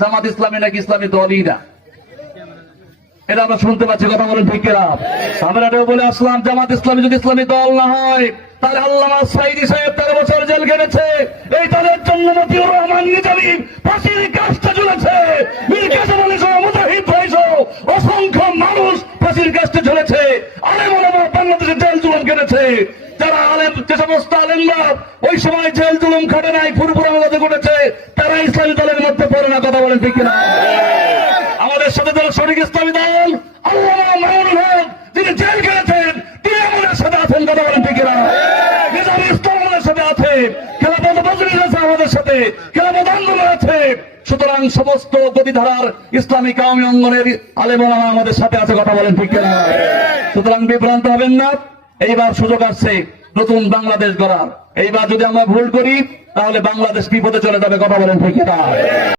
জামাত ইসলামী নাকি ইসলামী দলই না। এটা আমরা শুনতে পাচ্ছি, কথা বলেন ঠিক কিনা? আমরা এটাও বলে আসলাম, জামাত ইসলামী যদি ইসলামী দল না হয় তাহলে আল্লামা সাঈদী সাহেব 13 বছর জেল কেটেছে। এই দলের জন্য মতিউর রহমান নিজামী ফাঁসির কাস্টে ঝুলেছে, মীর কাসেম আলী সহ মুজাহিদ ভাই সহ অসংখ্য মানুষ ফাঁসির কাস্টে ঝুলেছে। আলেম ওলামা বাংলাদেশে জেল জুলুম কেটেছে। যারা আলেম, যে সমস্ত আলেমরা ওই সময় জেল জুলুম খাটে নাই, ফুরফুরা মধ্যে ঘটেছে, তারা ইসলামী দলের মধ্যে পড়ে না। কথা বলেন ঠিক কিনা? আমাদের সাথে যারা শরীক ইসলামী দল, আল্লামা মামুনুল হক যিনি জেল কেটেছেন, তিনি আমাদের সাথে আছেন। কথা বলেন ঠিক কিনা? নিজামী ইসলাম আমাদের সাথে আছে, খেলাফত মজলিস আছে আমাদের সাথে, খেলাফত আন্দোলন আছে। সুতরাং সমস্ত গতিধারার ইসলামী কাওমি অঙ্গনের আলেম ওলামা আমাদের সাথে আছে। কথা বলেন ঠিক কিনা? সুতরাং বিভ্রান্ত হবেন না। এইবার সুযোগ আসছে নতুন বাংলাদেশ গড়ার। এইবার যদি আমরা ভুল করি তাহলে বাংলাদেশ বিপদে চলে যাবে। কথা বলেন ঠিক কিনা?